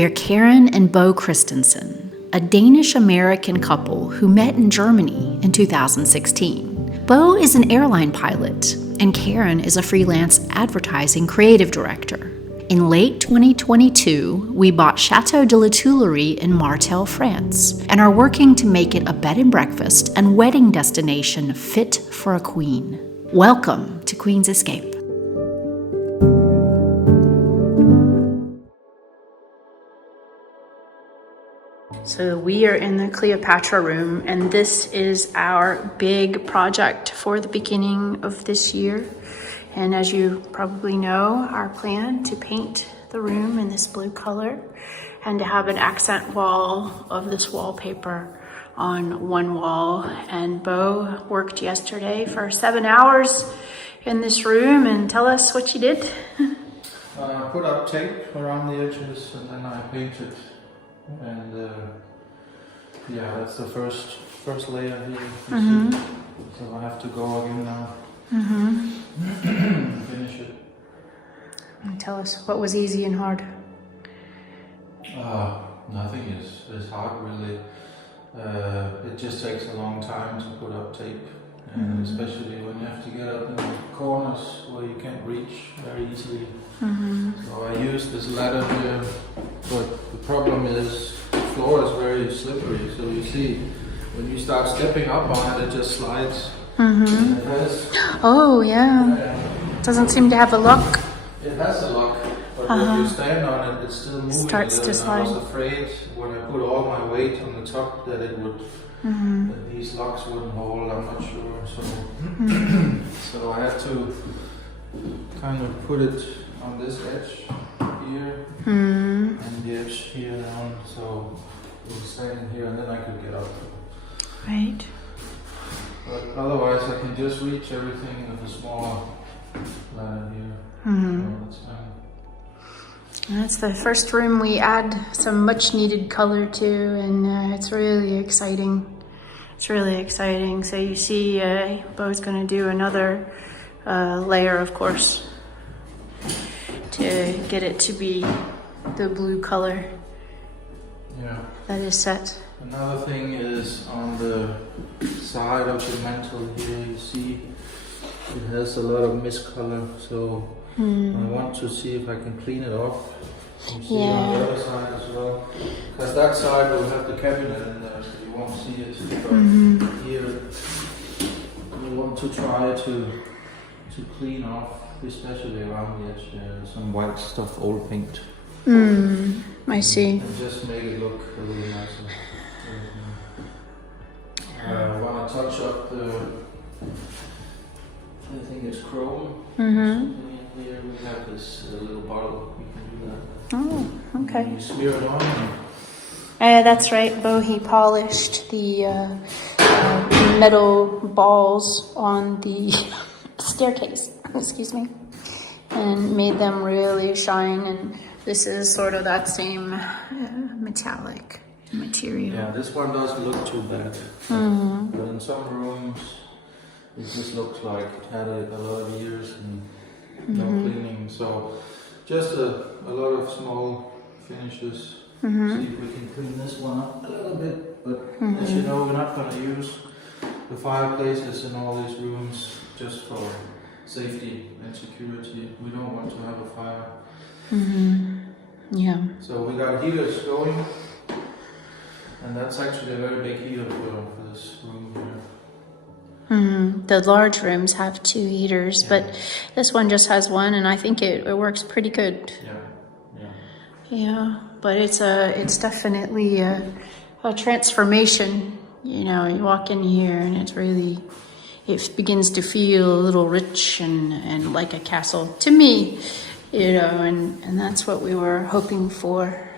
We're Karen and Bo Christensen, a Danish-American couple who met in Germany in 2016. Bo is an airline pilot, and Karen is a freelance advertising creative director. In late 2022, we bought Château de La Tuilerie in Martel, France, and are working to make it a bed and breakfast and wedding destination fit for a queen. Welcome to Queen's Escape. So we are in the Cleopatra room, and this is our big project for the beginning of this year. And as you probably know, our plan to paint the room in this blue color and to have an accent wall of this wallpaper on one wall. And Bo worked yesterday for 7 hours in this room, and tell us what you did. I put up tape around the edges and then I painted. And yeah, that's the first layer here. So I have to go again now. Finish it. And tell us what was easy and hard. Nothing is hard really. It just takes a long time to put up tape, and especially when you have to get up in the corners where you can't reach very easily. So I use this ladder here, but the problem is the floor is very slippery. So you see, when you start stepping up on it, it just slides. It has, oh yeah. Doesn't seem to have a lock. It has a lock, but when you stand on it, it's still moving. Starts to slide. I was afraid when I put all my weight on the top that it would, that these locks wouldn't hold. I'm not sure. So, so I had to kind of put it on this edge here and the edge here down. So it was standing here, and then I could get up. Right. But otherwise, I can just reach everything with a small ladder here. So that's fine. That's the first room we add some much needed color to, and it's really exciting. It's really exciting. So you see, Bo's going to do another layer, of course, to get it to be the blue color that is set. Another thing is on the side of the mantle here, you see it has a lot of miscolor, so I want to see if I can clean it off. You see on the other side as well, because that side will have the cabinet in there, so you won't see it. But here we want to try to clean off, especially around the edge there, some white stuff, old paint. I see. And just make it look a little nicer. I want to touch up the, I think it's chrome. Here we have this little bottle, we can do that. Oh, okay. And you smear it on. That's right, Bo, he polished the metal balls on the staircase, excuse me, and made them really shine, and this is sort of that same metallic material. Yeah, this one doesn't look too bad. But in some rooms, it just looks like it had a lot of years and no cleaning. So just a lot of small finishes. See if we can clean this one up a little bit. But as you know, we're not going to use the fireplaces in all these rooms just for safety and security. We don't want to have a fire. Yeah. So we got heaters going. And that's actually a very big heater for this room here. The large rooms have 2 heaters, but this one just has one, and I think it works pretty good. Yeah, but it's definitely a transformation. You know, you walk in here and it begins to feel a little rich and like a castle to me, you know, and that's what we were hoping for.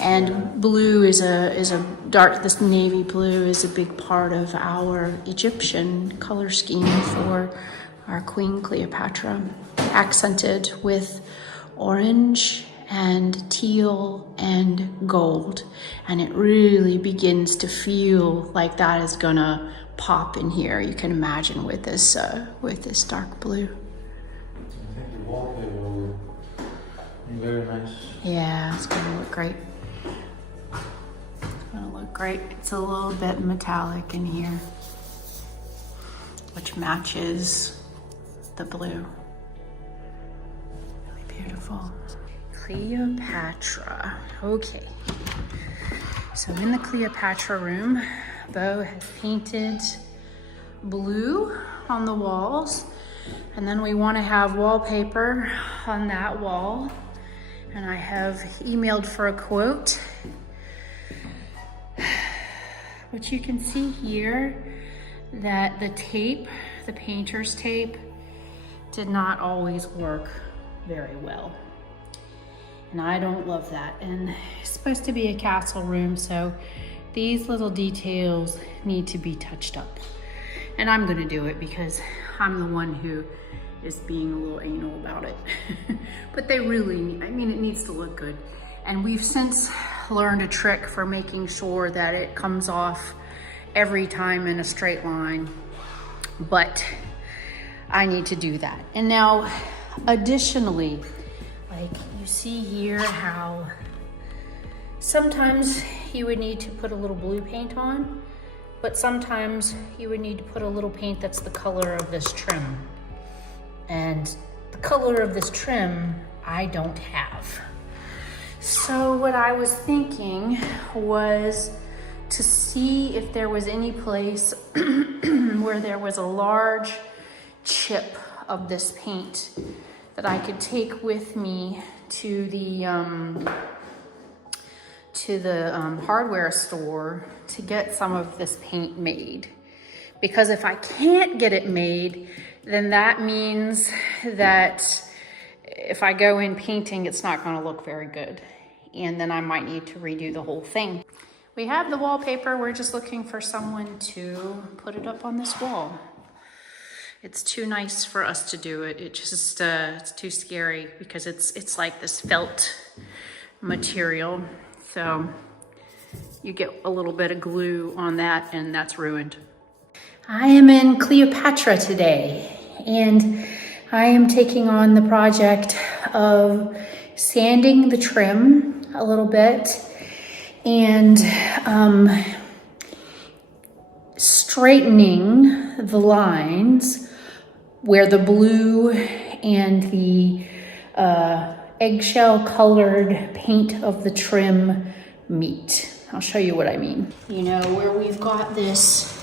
And blue is a dark, this navy blue is a big part of our Egyptian color scheme for our Queen Cleopatra, accented with orange and teal and gold. And it really begins to feel like that is gonna pop in here. You can imagine with this dark blue. I think the wallpaper will be very nice. Yeah, it's gonna look great. It's gonna look great. It's a little bit metallic in here, which matches the blue. Really beautiful. Cleopatra. Okay. So in the Cleopatra room, Beau has painted blue on the walls, and then we want to have wallpaper on that wall. And I have emailed for a quote, but you can see here that the tape, the painter's tape, did not always work very well. And I don't love that. And it's supposed to be a castle room, so these little details need to be touched up. And I'm gonna do it because I'm the one who is being a little anal about it. But they really, I mean, it needs to look good. And we've since learned a trick for making sure that it comes off every time in a straight line. But I need to do that. And now, additionally, like you see here how sometimes you would need to put a little blue paint on, but sometimes you would need to put a little paint that's the color of this trim. And the color of this trim, I don't have. So what I was thinking was to see if there was any place where there was a large chip of this paint that I could take with me to the hardware store to get some of this paint made. Because if I can't get it made, then that means that if I go in painting, it's not gonna look very good. And then I might need to redo the whole thing. We have the wallpaper, we're just looking for someone to put it up on this wall. It's too nice for us to do it. It just, it's too scary because it's like this felt material. So you get a little bit of glue on that and that's ruined. I am in Cleopatra today and I am taking on the project of sanding the trim a little bit and straightening the lines where the blue and the eggshell colored paint of the trim meet. I'll show you what I mean. You know, where we've got this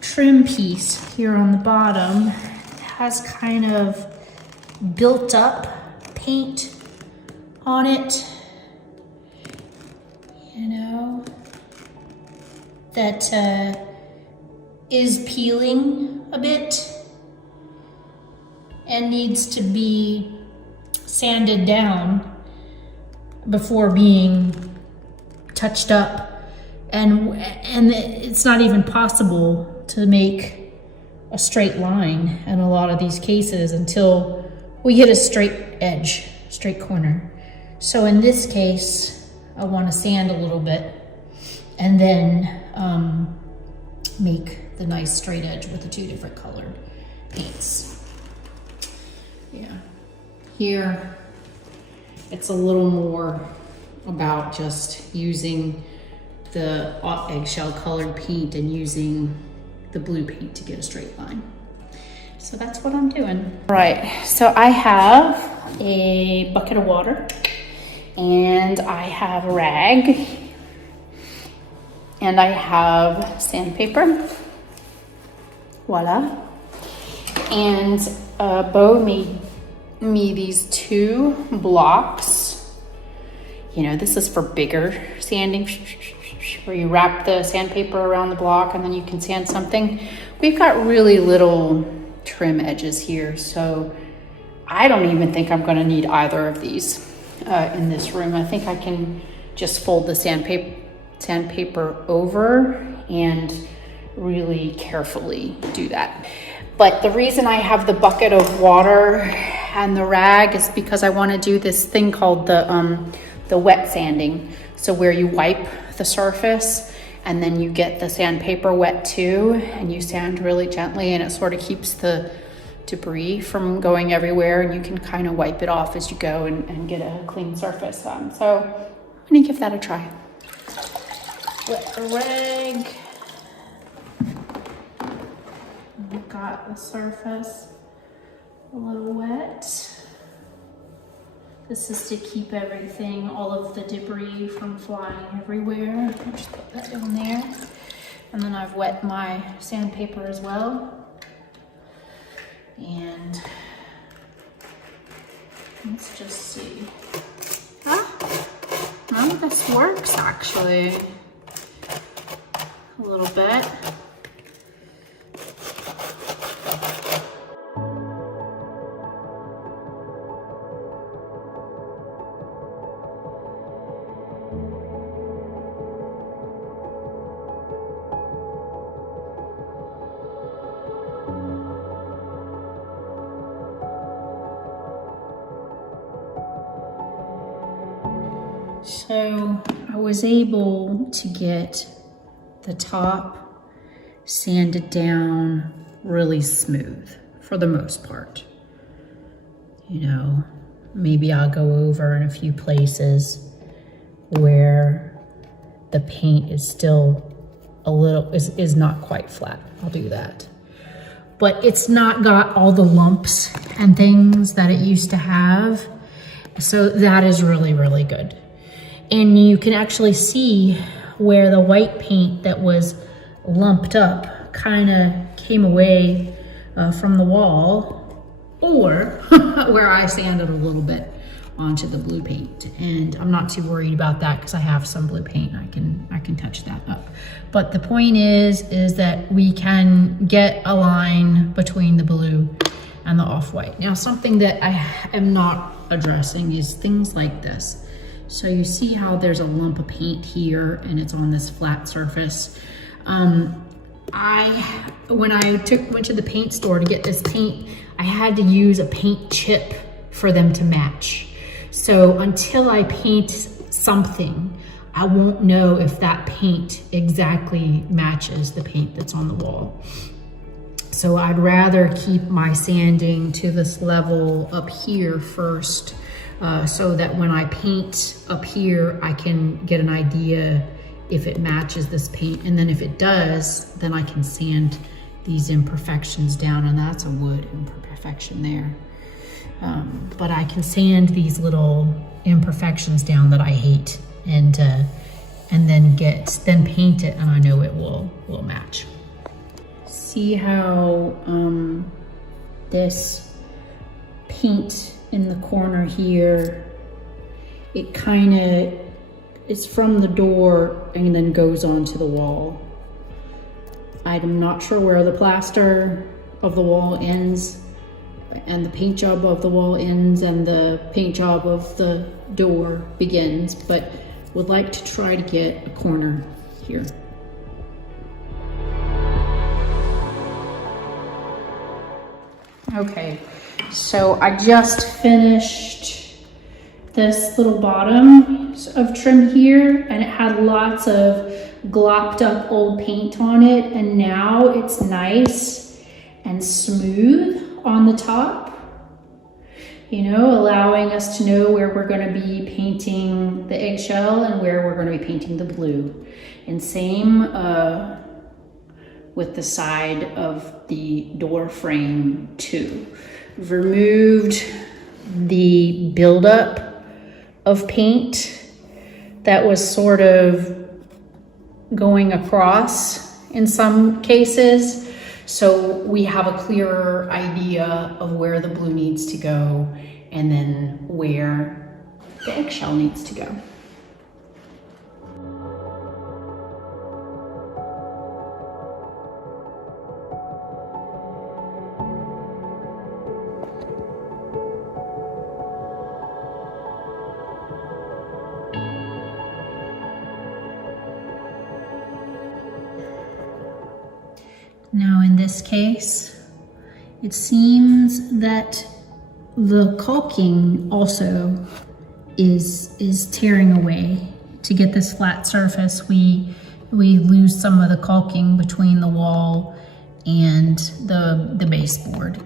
trim piece here on the bottom, it has kind of built up paint on it, you know, that is peeling a bit and needs to be sanded down before being touched up, and it's not even possible to make a straight line in a lot of these cases until we hit a straight edge, straight corner. So in this case, I want to sand a little bit and then make the nice straight edge with the two different colored paints. Yeah, here it's a little more about just using the eggshell colored paint and using the blue paint to get a straight line. So that's what I'm doing. All right, so I have a bucket of water and I have a rag and I have sandpaper, voila. And Beau made me these two blocks. You know, this is for bigger sanding, where you wrap the sandpaper around the block and then you can sand something. We've got really little trim edges here, so I don't even think I'm gonna need either of these in this room. I think I can just fold the sandpaper over and really carefully do that. But the reason I have the bucket of water and the rag is because I want to do this thing called the wet sanding. So where you wipe the surface and then you get the sandpaper wet too, and you sand really gently, and it sort of keeps the debris from going everywhere, and you can kind of wipe it off as you go and get a clean surface. So I'm gonna give that a try. Wet the rag. We've got the surface a little wet. This is to keep everything, all of the debris from flying everywhere. I'll just put that down there. And then I've wet my sandpaper as well. And let's just see. No, this works actually. A little bit. So I was able to get the top sanded down really smooth for the most part. You know, maybe I'll go over in a few places where the paint is still a little, is not quite flat. I'll do that. But it's not got all the lumps and things that it used to have. So that is really, really good. And you can actually see where the white paint that was lumped up kind of came away from the wall, or where I sanded a little bit onto the blue paint. And I'm not too worried about that because I have some blue paint. I can touch that up. But the point is that we can get a line between the blue and the off-white. Now, something that I am not addressing is things like this. So you see how there's a lump of paint here and it's on this flat surface. When I went to the paint store to get this paint, I had to use a paint chip for them to match. So until I paint something, I won't know if that paint exactly matches the paint that's on the wall. So I'd rather keep my sanding to this level up here first, so that when I paint up here, I can get an idea if it matches this paint. And then if it does, then I can sand these imperfections down, and that's a wood imperfection there. But I can sand these little imperfections down that I hate, and then paint it, and I know it will match. See how this paint in the corner here, it kind of is from the door and then goes onto the wall. I'm not sure where the plaster of the wall ends and the paint job of the wall ends and the paint job of the door begins, but would like to try to get a corner here. Okay, so I just finished this little bottom of trim here, and it had lots of glopped up old paint on it, and now it's nice and smooth on the top, you know, allowing us to know where we're going to be painting the eggshell and where we're going to be painting the blue. And same with the side of the door frame too. We've removed the buildup of paint that was sort of going across in some cases. So we have a clearer idea of where the blue needs to go and then where the eggshell needs to go. Now in this case, it seems that the caulking also is tearing away. To get this flat surface, we lose some of the caulking between the wall and the baseboard.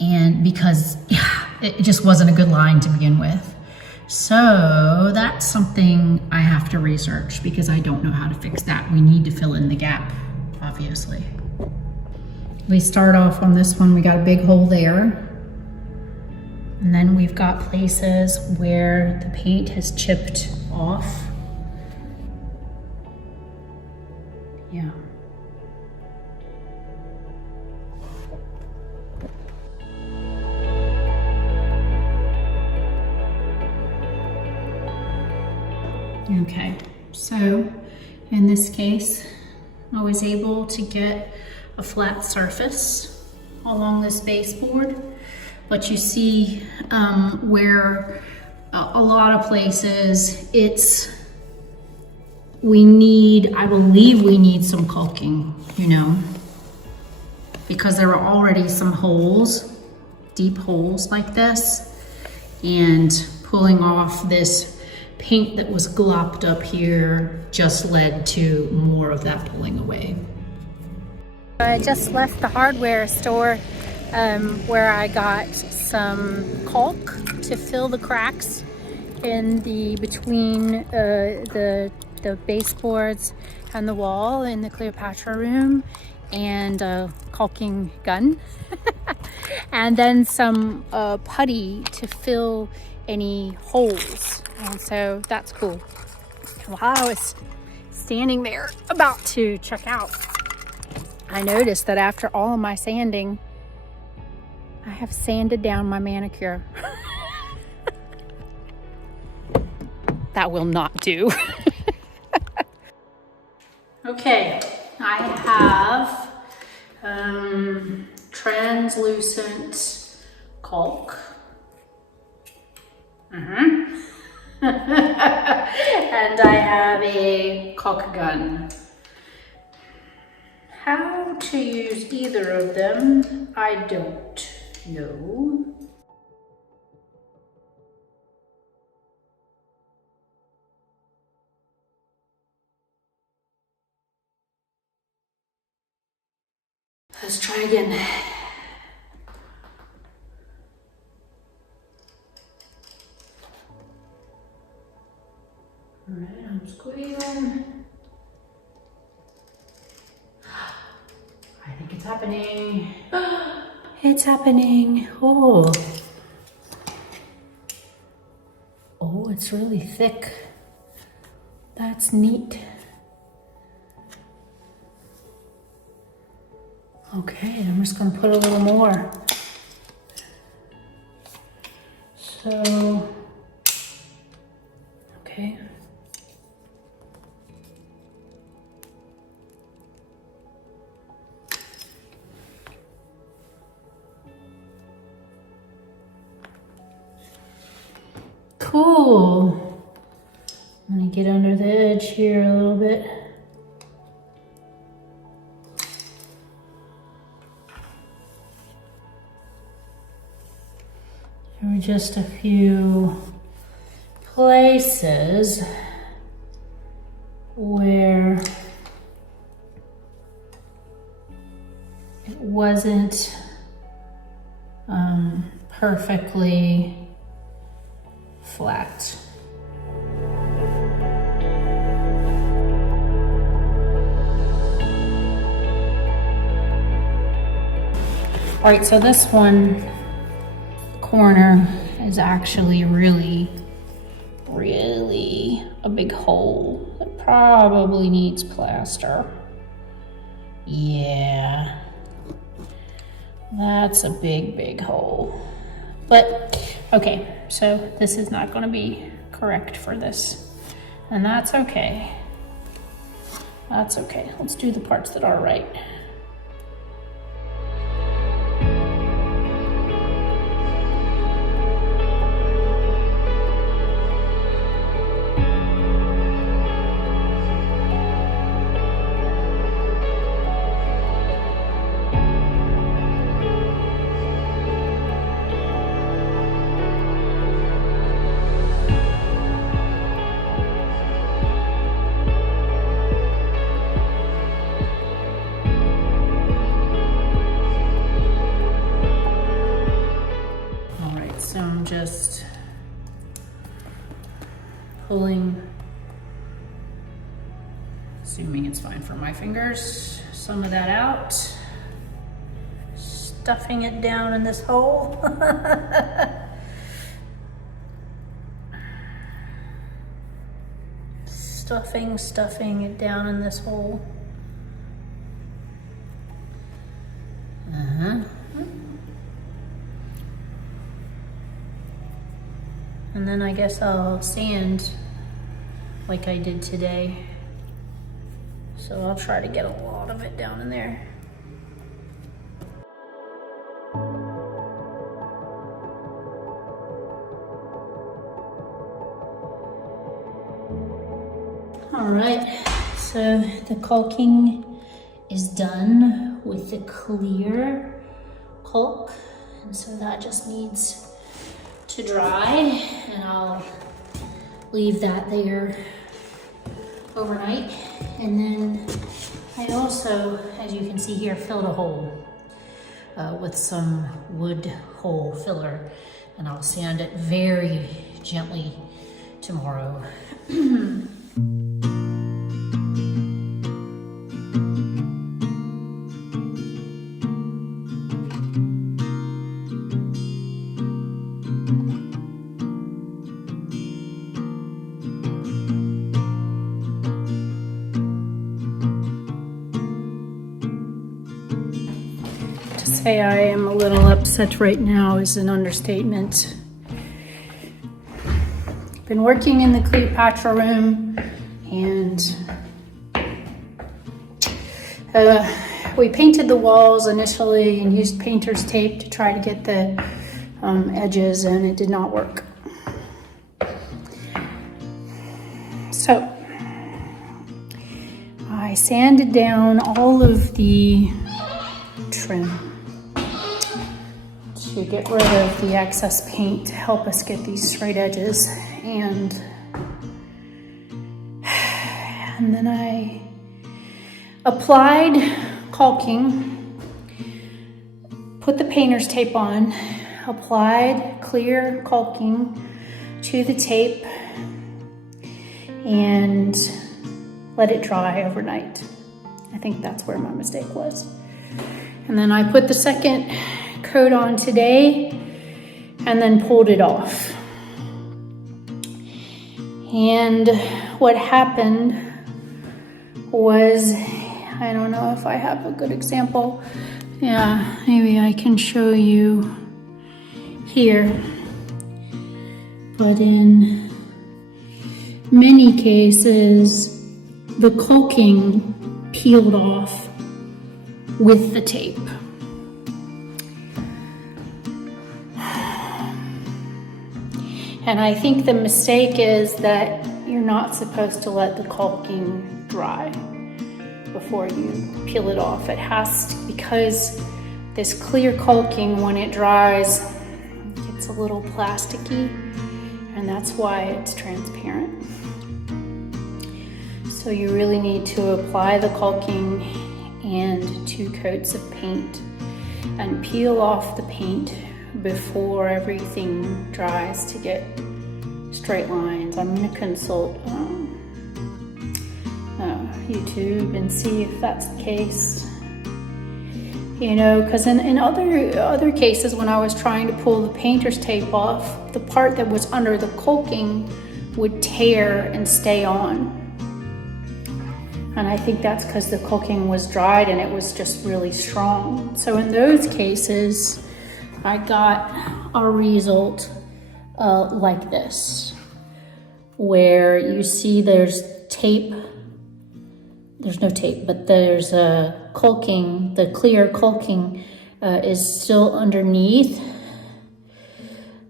and because it just wasn't a good line to begin with. So that's something I have to research because I don't know how to fix that. We need to fill in the gap, obviously. We start off on this one, we got a big hole there. And then we've got places where the paint has chipped off. Yeah. Okay, so in this case, I was able to get a flat surface along this baseboard, but you see where a lot of places I believe we need some caulking, you know, because there are already some holes, deep holes like this, and pulling off this paint that was glopped up here just led to more of that pulling away. I just left the hardware store where I got some caulk to fill the cracks in between the baseboards and the wall in the Cleopatra room, and a caulking gun, and then some putty to fill any holes. And so that's cool. While I was standing there about to check out, I noticed that after all of my sanding, I have sanded down my manicure. That will not do. Okay, I have translucent caulk. And I have a caulk gun. How to use either of them, I don't know. Let's try again. All right, I'm squeezing. I think it's happening. It's happening. Oh. Oh, it's really thick. That's neat. Okay, I'm just gonna put a little more. So, okay. Cool. I'm gonna get under the edge here a little bit. There were just a few places where it wasn't perfectly flat. All right, so this one corner is actually really a big hole that probably needs plaster. Yeah, that's a big hole. But okay, so this is not going to be correct for this, and that's okay. That's okay. Let's do the parts that are right. pulling, assuming it's fine for my fingers, some of that out, stuffing it down in this hole. Stuffing it down in this hole. And then I guess I'll sand like I did today. So I'll try to get a lot of it down in there. All right, so the caulking is done with the clear caulk, and so that just needs to dry, and I'll leave that there overnight. And then I also, as you can see here, filled a hole with some wood hole filler, and I'll sand it very gently tomorrow. Say I am a little upset right now is an understatement. Been working in the Cleopatra room, and we painted the walls initially and used painter's tape to try to get the edges, and it did not work. So I sanded down all of the trim to get rid of the excess paint to help us get these straight edges. And then I applied caulking, put the painter's tape on, applied clear caulking to the tape, and let it dry overnight. I think that's where my mistake was. And then I put the second coat on today and then pulled it off. And what happened was, I don't know if I have a good example. Yeah, maybe I can show you here. But in many cases, the caulking peeled off with the tape. And I think the mistake is that you're not supposed to let the caulking dry before you peel it off. It has to, because this clear caulking, when it dries, gets a little plasticky, and that's why it's transparent. So you really need to apply the caulking and 2 coats of paint and peel off the paint before everything dries to get straight lines. I'm going to consult YouTube and see if that's the case. You know, because in other cases, when I was trying to pull the painter's tape off, the part that was under the caulking would tear and stay on. And I think that's because the caulking was dried and it was just really strong. So in those cases, I got a result like this, where you see there's tape, there's no tape, but there's a caulking, the clear caulking is still underneath,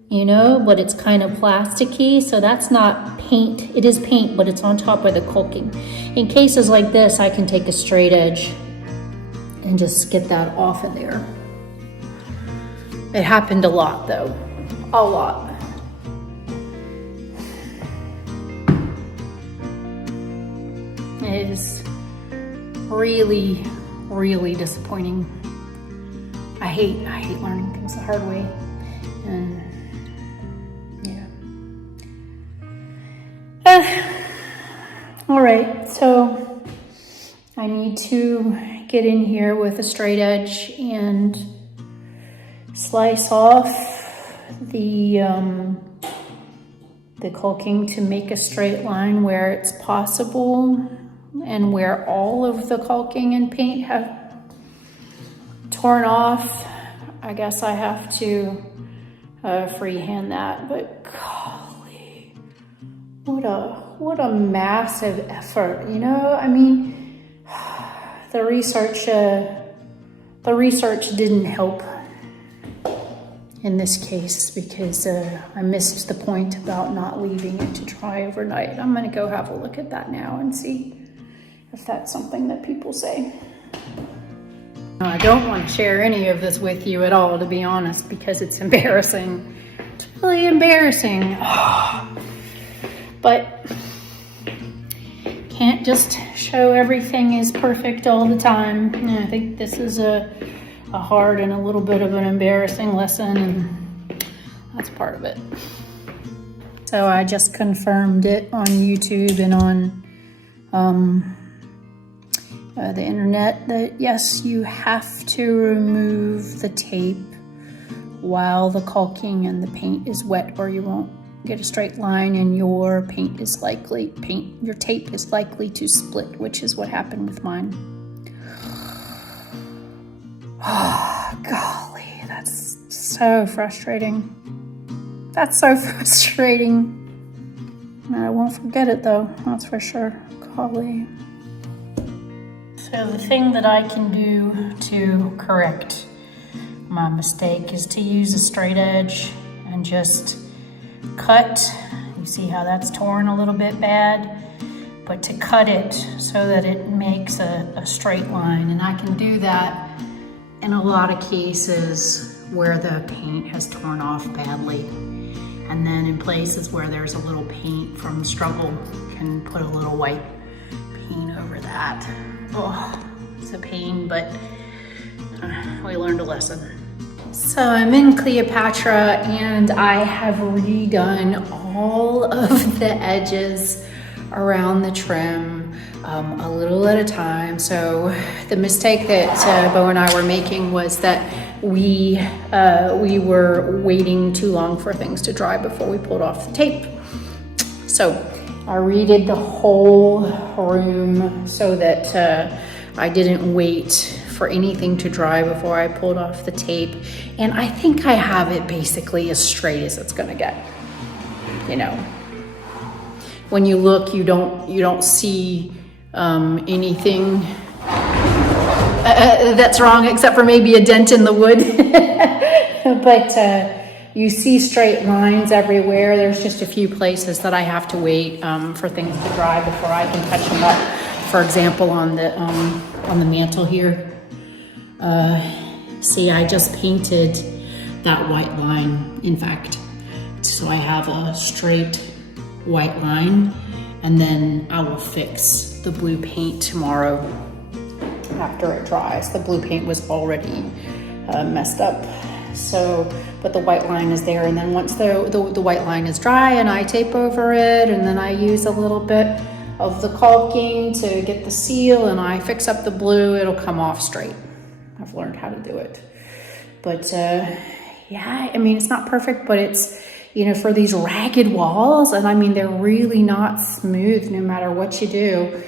you know, but it's kind of plasticky, so that's not paint. It is paint, but it's on top of the caulking. In cases like this, I can take a straight edge and just get that off of there. It happened a lot though, a lot. It is really, really disappointing. I hate learning things the hard way. And yeah. All right, so I need to get in here with a straight edge and slice off the caulking to make a straight line where it's possible and where all of the caulking and paint have torn off. I guess I have to freehand that, but golly, what a massive effort, you know? I mean, the research didn't help in this case because I missed the point about not leaving it to dry overnight. I'm gonna go have a look at that now and see if that's something that people say. I don't want to share any of this with you at all, to be honest, because it's embarrassing. It's really embarrassing. But can't just show everything is perfect all the time. And I think this is a hard and a little bit of an embarrassing lesson, and that's part of it. So I just confirmed it on YouTube and on the internet that yes, you have to remove the tape while the caulking and the paint is wet, or you won't get a straight line, and your tape is likely to split, which is what happened with mine. Oh, golly, that's so frustrating. That's so frustrating. And I won't forget it though, that's for sure. Golly. So the thing that I can do to correct my mistake is to use a straight edge and just cut. You see how that's torn a little bit bad? But to cut it so that it makes a straight line. And I can do that in a lot of cases where the paint has torn off badly. And then in places where there's a little paint from the struggle, can put a little white paint over that. Oh, it's a pain, but we learned a lesson. So I'm in Cleopatra and I have redone all of the edges around the trim a little at a time. So the mistake that Bo and I were making was that we were waiting too long for things to dry before we pulled off the tape. So I redid the whole room so that I didn't wait for anything to dry before I pulled off the tape. And I think I have it basically as straight as it's gonna get. You know, when you look, you don't see anything that's wrong, except for maybe a dent in the wood. But you see straight lines everywhere. There's just a few places that I have to wait for things to dry before I can touch them up. For example, on the mantle here. See, I just painted that white line, in fact. So I have a straight white line, and then I will fix the blue paint tomorrow after it dries. The blue paint was already messed up. So, but the white line is there, and then once the white line is dry and I tape over it, and then I use a little bit of the caulking to get the seal, and I fix up the blue, it'll come off straight. I've learned how to do it. But yeah, I mean, it's not perfect, but it's, you know, for these ragged walls, and I mean, they're really not smooth no matter what you do.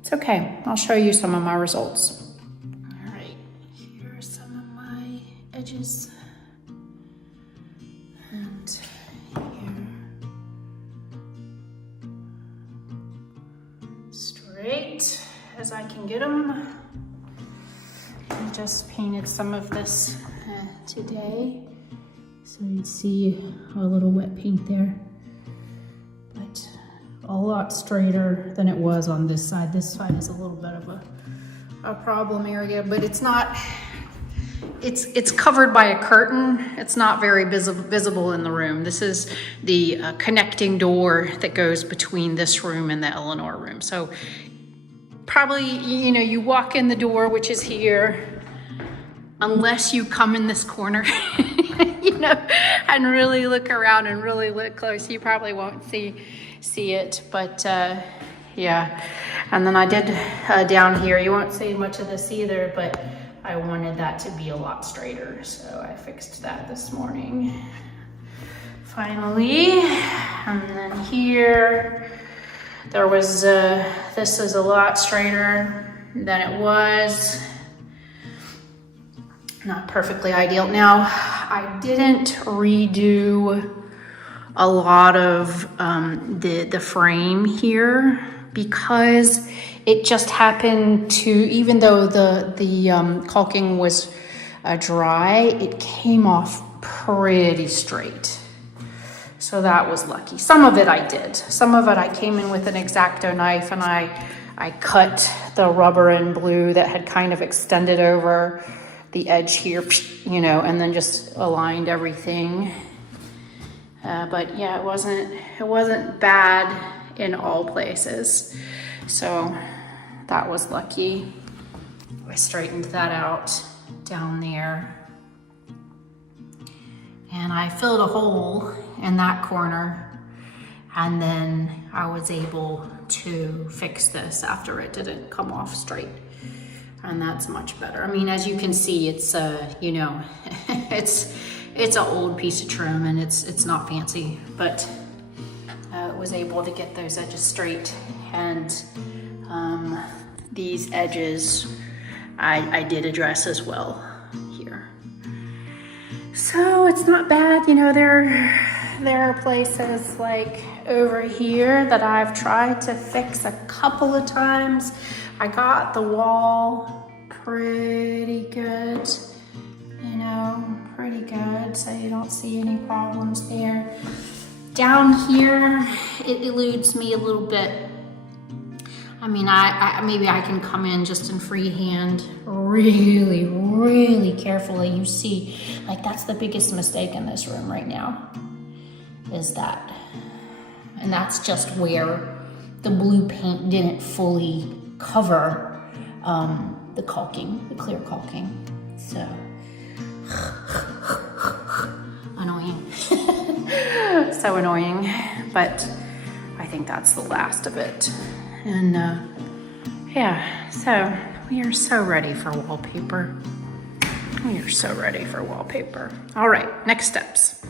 It's okay. I'll show you some of my results. All right, here are some of my edges. And here. Straight as I can get them. I just painted some of this today. So you'd see a little wet paint there, but a lot straighter than it was on this side. This side is a little bit of a problem area, but it's not, it's covered by a curtain. It's not very visible in the room. This is the connecting door that goes between this room and the Eleanor room. So probably, you know, you walk in the door, which is here, unless you come in this corner, you know, and really look around and really look close, you probably won't see see it, but yeah. And then I did down here, you won't see much of this either, but I wanted that to be a lot straighter, so I fixed that this morning. Finally, and then here, there was, this is a lot straighter than it was. Not perfectly ideal. Now, I didn't redo a lot of the frame here because it just happened to, even though the caulking was dry, it came off pretty straight. So that was lucky. Some of it I did. Some of it I came in with an X-Acto knife and I cut the rubber and blue that had kind of extended over the edge here, you know, and then just aligned everything. But yeah, it wasn't bad in all places. So that was lucky. I straightened that out down there. And I filled a hole in that corner, and then I was able to fix this after it didn't come off straight. And that's much better. I mean, as you can see, it's you know, it's an old piece of trim and it's not fancy, but was able to get those edges straight. And these edges I did address as well here. So it's not bad, you know. There are places like over here that I've tried to fix a couple of times. I got the wall pretty good, you know, pretty good, so you don't see any problems there. Down here, it eludes me a little bit. I mean, maybe I can come in just in freehand really, really carefully. You see, like that's the biggest mistake in this room right now, is that. And that's just where the blue paint didn't fully cover the caulking, the clear caulking. So, annoying. So annoying, but I think that's the last of it. And yeah, so we are so ready for wallpaper. We are so ready for wallpaper. All right, next steps.